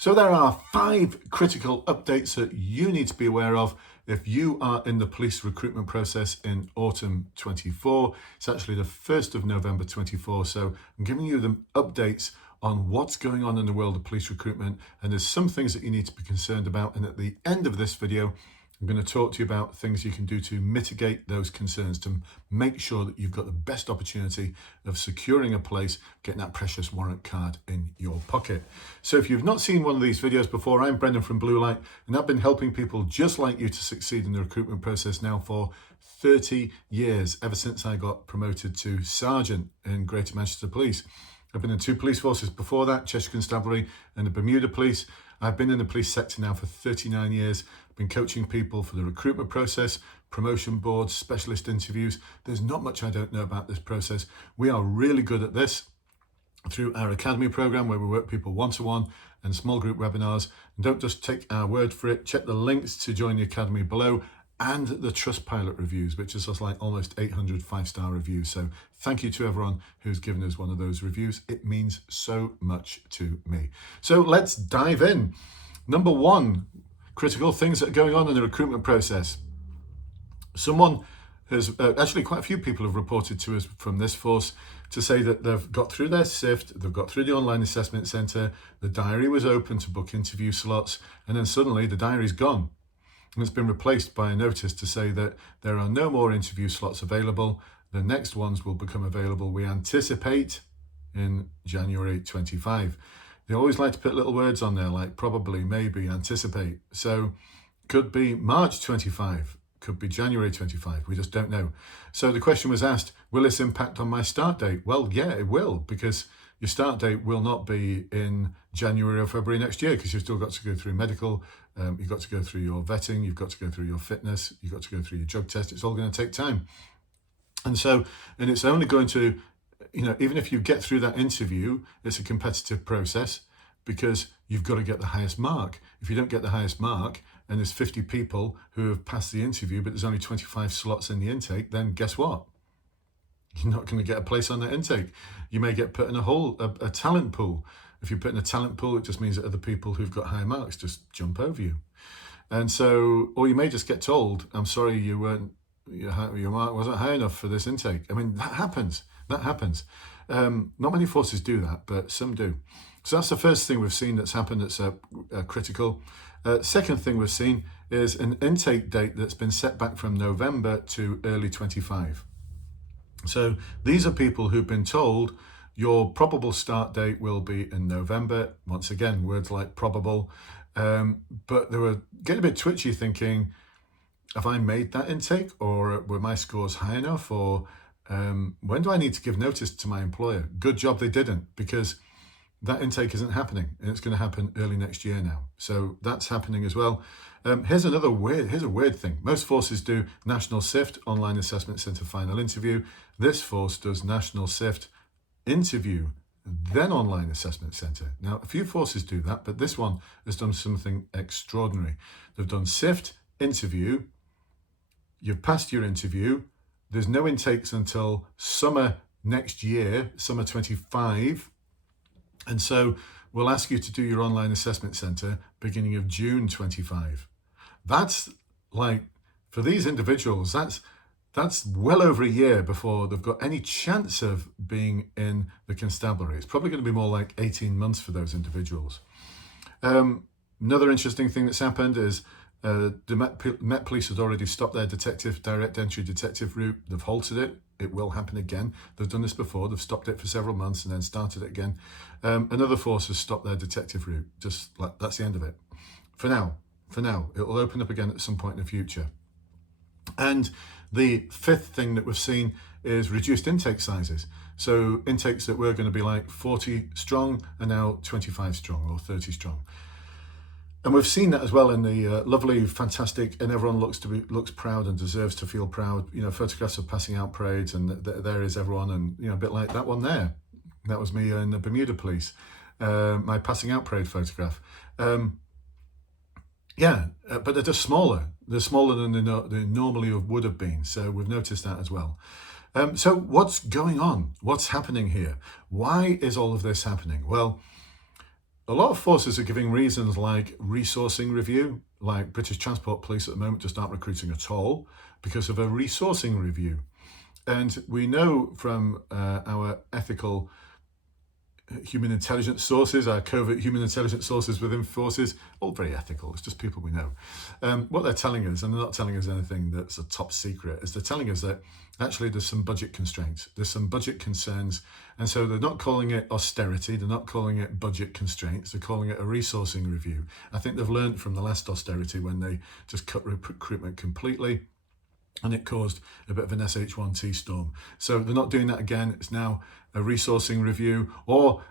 So there are 5 critical updates that you need to be aware of if you are in the police recruitment process in autumn 24. It's actually the 1st of November 24. So I'm giving you the updates on what's going on in the world of police recruitment. And there's some things that you need to be concerned about. And at the end of this video, I'm going to talk to you about things you can do to mitigate those concerns, to make sure that you've got the best opportunity of securing a place, getting that precious warrant card in your pocket. So if you've not seen one of these videos before, I'm Brendan from Bluelight, and I've been helping people just like you to succeed in the recruitment process now for 30 years, ever since I got promoted to Sergeant in Greater Manchester Police. I've been in 2 police forces before that, Cheshire Constabulary and the Bermuda Police. I've been in the police sector now for 39 years. I've been coaching people for the recruitment process, promotion boards, specialist interviews. There's not much I don't know about this process. We are really good at this through our academy program, where we work people one-to-one and small group webinars. And don't just take our word for it. Check the links to join the academy below, and the Trustpilot reviews, which is just like almost 800 5-star reviews. So thank you to everyone who's given us one of those reviews. It means so much to me. So let's dive in. Number 1, critical things that are going on in the recruitment process. Someone has, actually quite a few people have reported to us from this force to say that they've got through their SIFT, they've got through the online assessment centre, the diary was open to book interview slots, and then suddenly the diary's gone. And it's been replaced by a notice to say that there are no more interview slots available. The next ones will become available, we anticipate, in January 25. They always like to put little words on there like probably, maybe, anticipate. So could be March 25, could be January 25. We just don't know. So the question was asked, will this impact on my start date? Well, yeah, it will, because your start date will not be in January or February next year, because you've still got to go through medical, you've got to go through your vetting, you've got to go through your fitness, you've got to go through your drug test. It's all going to take time. And it's only going to, even if you get through that interview, it's a competitive process, because you've got to get the highest mark. If you don't get the highest mark, and there's 50 people who have passed the interview, but there's only 25 slots in the intake, then guess what? You're not going to get a place on that intake. You may get put in a talent pool. If you put in a talent pool, it just means that other people who've got high marks just jump over you. And so, or you may just get told, I'm sorry, your mark wasn't high enough for this intake. I mean, that happens. Not many forces do that, but some do. So that's the first thing we've seen that's happened that's critical. Second thing we've seen is an intake date that's been set back from November to early 25. So these are people who've been told your probable start date will be in November. Once again, words like probable. But they were getting a bit twitchy, thinking, have I made that intake, or were my scores high enough, or when do I need to give notice to my employer? Good job they didn't, because that intake isn't happening, and it's going to happen early next year now. So that's happening as well. Here's a weird thing. Most forces do National SIFT, Online Assessment Centre Final Interview. This force does National SIFT, Interview, then Online Assessment Centre. Now, a few forces do that, but this one has done something extraordinary. They've done SIFT, Interview. You've passed your interview. There's no intakes until summer next year, summer 25. And so we'll ask you to do your online assessment centre beginning of June 25. That's like, for these individuals, that's well over a year before they've got any chance of being in the constabulary. It's probably going to be more like 18 months for those individuals. Another interesting thing that's happened is the Met Police had already stopped their direct entry detective route. They've halted it. It will happen again. They've done this before. They've stopped it for several months and then started it again. Another force has stopped their detective route. Just like, that's the end of it. For now. It will open up again at some point in the future. And the 5th thing that we've seen is reduced intake sizes. So intakes that were going to be like 40 strong are now 25 strong or 30 strong. And we've seen that as well in the lovely, fantastic, and everyone looks proud and deserves to feel proud, photographs of passing out parades, and there is everyone, and a bit like that one there. That was me in the Bermuda Police, my passing out parade photograph. But they're just smaller. They're smaller than they normally would have been. So we've noticed that as well. So what's going on? What's happening here? Why is all of this happening? Well, a lot of forces are giving reasons like resourcing review, like British Transport Police at the moment just aren't recruiting at all because of a resourcing review. And we know from our ethical human intelligence sources, our covert human intelligence sources within forces, all very ethical, it's just people we know. What they're telling us, and they're not telling us anything that's a top secret, is they're telling us that actually there's some budget constraints, there's some budget concerns, and so they're not calling it austerity, they're not calling it budget constraints, they're calling it a resourcing review. I think they've learned from the last austerity when they just cut recruitment completely, and it caused a bit of an SH1T storm. So they're not doing that again. It's now a resourcing review or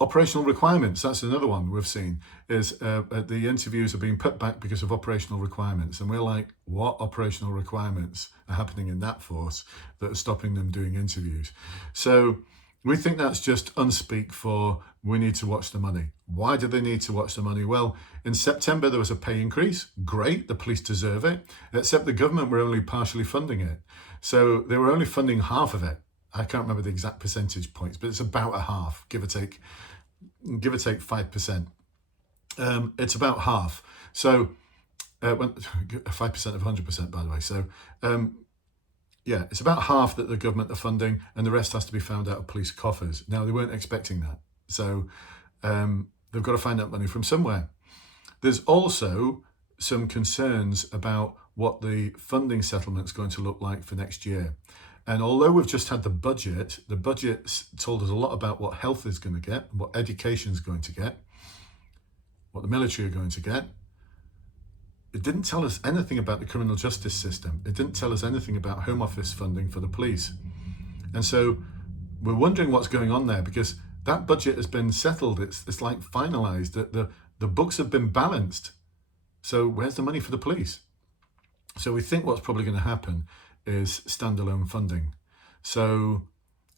operational requirements. That's another one we've seen is the interviews are being put back because of operational requirements. And we're like, what operational requirements are happening in that force that are stopping them doing interviews? So we think that's just unspeak for we need to watch the money. Why do they need to watch the money? Well, in September, there was a pay increase. Great, the police deserve it, except the government were only partially funding it. So they were only funding half of it. I can't remember the exact percentage points, but it's about a half, give or take 5%. It's about half. So 5% of 100%, by the way. So yeah, it's about half that the government are funding, and the rest has to be found out of police coffers. Now, they weren't expecting that. So they've got to find that money from somewhere. There's also some concerns about what the funding settlement is going to look like for next year. And although we've just had the budget told us a lot about what health is going to get, what education is going to get, what the military are going to get. It didn't tell us anything about the criminal justice system. It didn't tell us anything about Home Office funding for the police. And so we're wondering what's going on there, because that budget has been settled. It's like finalized. The books have been balanced. So where's the money for the police? So we think what's probably going to happen is standalone funding. So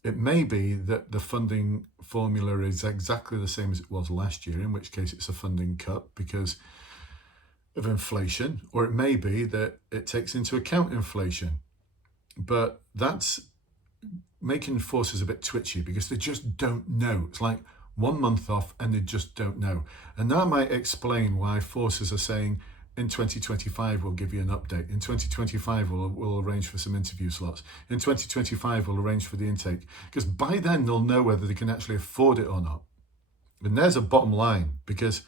it may be that the funding formula is exactly the same as it was last year, in which case it's a funding cut because of inflation, or it may be that it takes into account inflation. But that's making forces a bit twitchy because they just don't know. It's like 1 month off and they just don't know. And that might explain why forces are saying in 2025 we'll give you an update. In 2025 we'll arrange for some interview slots. In 2025 we'll arrange for the intake. Because by then they'll know whether they can actually afford it or not. And there's a bottom line, because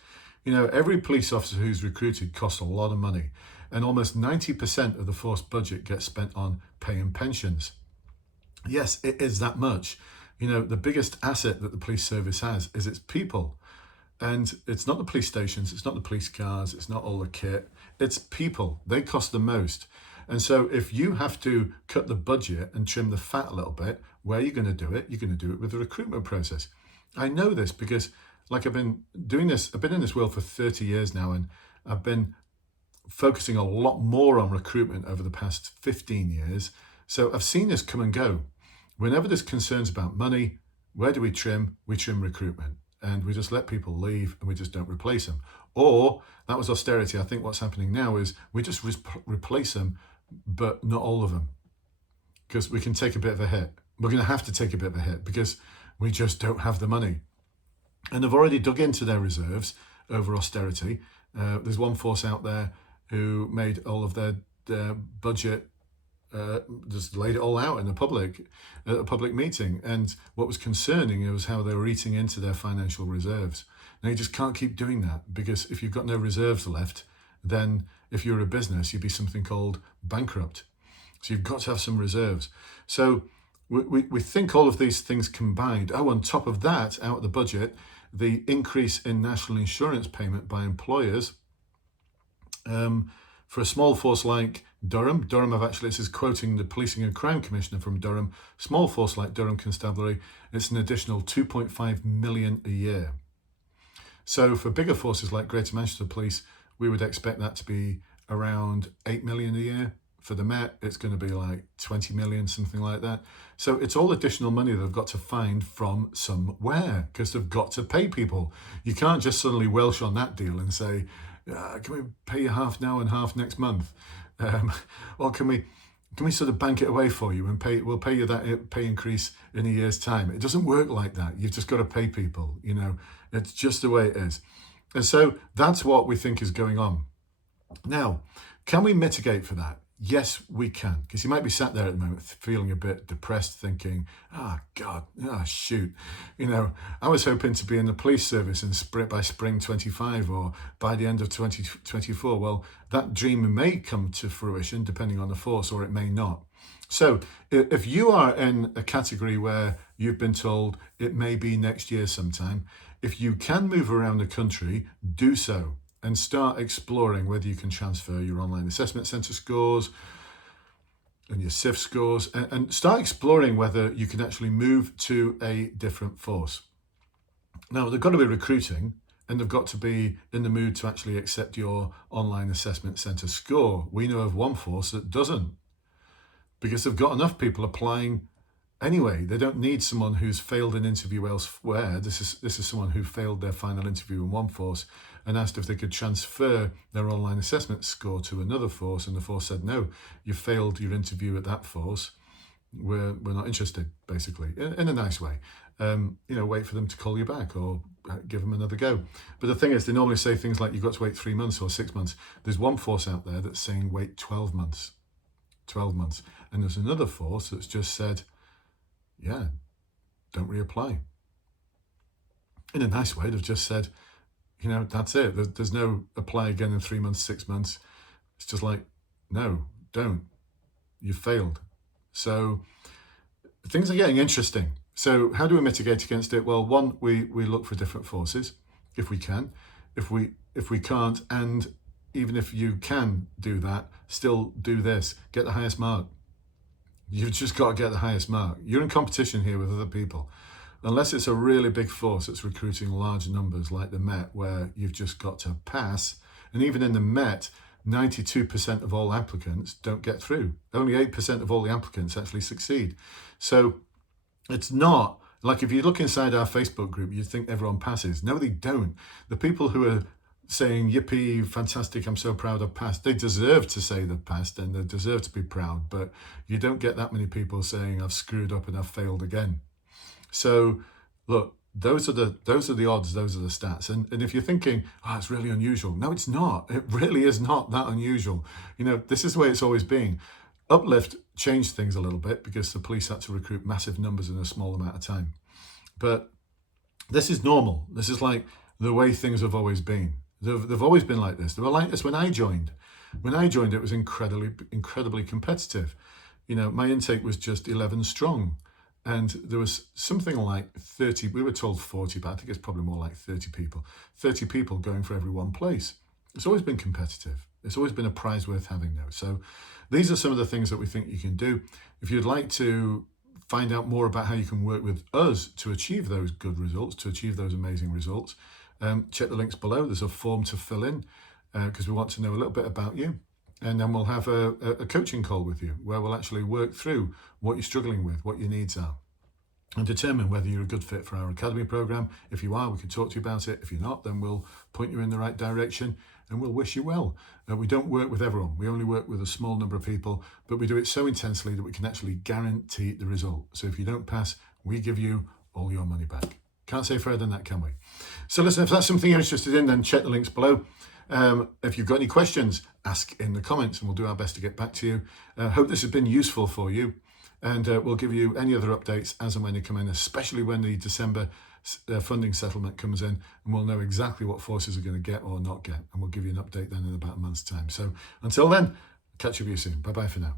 you know, every police officer who's recruited costs a lot of money, and almost 90% of the force budget gets spent on pay and pensions. Yes, it is that much. You know, the biggest asset that the police service has is its people. And it's not the police stations, it's not the police cars, it's not all the kit, it's people. They cost the most. And so if you have to cut the budget and trim the fat a little bit, where are you going to do it? You're going to do it with the recruitment process. I know this because I've been doing this, I've been in this world for 30 years now, and I've been focusing a lot more on recruitment over the past 15 years. So I've seen this come and go. Whenever there's concerns about money, where do we trim? We trim recruitment, and we just let people leave and we just don't replace them. Or that was austerity. I think what's happening now is we just replace them, but not all of them, because we can take a bit of a hit. We're going to have to take a bit of a hit because we just don't have the money. And they've already dug into their reserves over austerity. There's one force out there who made all of their budget, just laid it all out in a public meeting. And what was concerning was how they were eating into their financial reserves. Now, you just can't keep doing that, because if you've got no reserves left, then if you're a business, you'd be something called bankrupt. So you've got to have some reserves. So we think all of these things combined. Oh, on top of that, out of the budget, the increase in national insurance payment by employers for a small force like Durham, this is quoting the Policing and Crime Commissioner from Durham, small force like Durham Constabulary, it's an additional 2.5 million a year. So for bigger forces like Greater Manchester Police, we would expect that to be around 8 million a year. For the Met, it's going to be like 20 million, something like that. So it's all additional money they've got to find from somewhere, because they've got to pay people. You can't just suddenly welsh on that deal and say, can we pay you half now and half next month? Or can we can we sort of bank it away for you and we'll pay you that pay increase in a year's time? It doesn't work like that. You've just got to pay people, it's just the way it is. And so that's what we think is going on. Now, can we mitigate for that? Yes, we can. Because you might be sat there at the moment feeling a bit depressed, thinking, God, shoot. I was hoping to be in the police service by spring 25 or by the end of 2024. Well, that dream may come to fruition depending on the force, or it may not. So if you are in a category where you've been told it may be next year sometime, if you can move around the country, do so. And start exploring whether you can transfer your online assessment centre scores and your SIF scores, and start exploring whether you can actually move to a different force. Now, they've got to be recruiting, and they've got to be in the mood to actually accept your online assessment centre score. We know of one force that doesn't, because they've got enough people applying anyway. They don't need someone who's failed an interview elsewhere. This is someone who failed their final interview in one force and asked if they could transfer their online assessment score to another force, and the force said, no, you failed your interview at that force. We're not interested, basically, in a nice way. Wait for them to call you back or give them another go. But the thing is, they normally say things like you've got to wait 3 months or 6 months. There's one force out there that's saying wait 12 months. 12 months. And there's another force that's just said, don't reapply. In a nice way, they've just said, that's it. There's no apply again in 3 months, 6 months. It's just like, no, don't. You've failed. So things are getting interesting. So how do we mitigate against it? Well, one, we look for different forces if we can. If we can't, and even if you can do that, still do this. Get the highest mark. You've just got to get the highest mark. You're in competition here with other people. Unless it's a really big force that's recruiting large numbers like the Met, where you've just got to pass. And even in the Met, 92% of all applicants don't get through. Only 8% of all the applicants actually succeed. So it's not like if you look inside our Facebook group, you'd think everyone passes. No, they don't. The people who are saying, yippee, fantastic, I'm so proud I've passed, they deserve to say they've passed and they deserve to be proud. But you don't get that many people saying I've screwed up and I've failed again. So look, those are the odds, those are the stats. And if you're thinking, it's really unusual. No, it's not. It really is not that unusual. This is the way it's always been. Uplift changed things a little bit because the police had to recruit massive numbers in a small amount of time. But this is normal. This is like the way things have always been. They've always been like this. They were like this when I joined. When I joined, it was incredibly competitive. My intake was just 11 strong. And there was something like 30, we were told 40, but I think it's probably more like 30 people. 30 people going for every one place. It's always been competitive. It's always been a prize worth having though. So these are some of the things that we think you can do. If you'd like to find out more about how you can work with us to achieve those good results, to achieve those amazing results, check the links below. There's a form to fill in because we want to know a little bit about you. And then we'll have a coaching call with you where we'll actually work through what you're struggling with, what your needs are, and determine whether you're a good fit for our academy program. If you are, we can talk to you about it. If you're not, then we'll point you in the right direction and we'll wish you well. We don't work with everyone. We only work with a small number of people, but we do it so intensely that we can actually guarantee the result. So if you don't pass, we give you all your money back. Can't say further than that, can we? So listen, if that's something you're interested in, then check the links below. If you've got any questions, ask in the comments and we'll do our best to get back to you. Hope this has been useful for you, and we'll give you any other updates as and when they come in, especially when the December funding settlement comes in, and we'll know exactly what forces are going to get or not get, and we'll give you an update then in about a month's time. So until then, catch up with you soon. Bye-bye for now.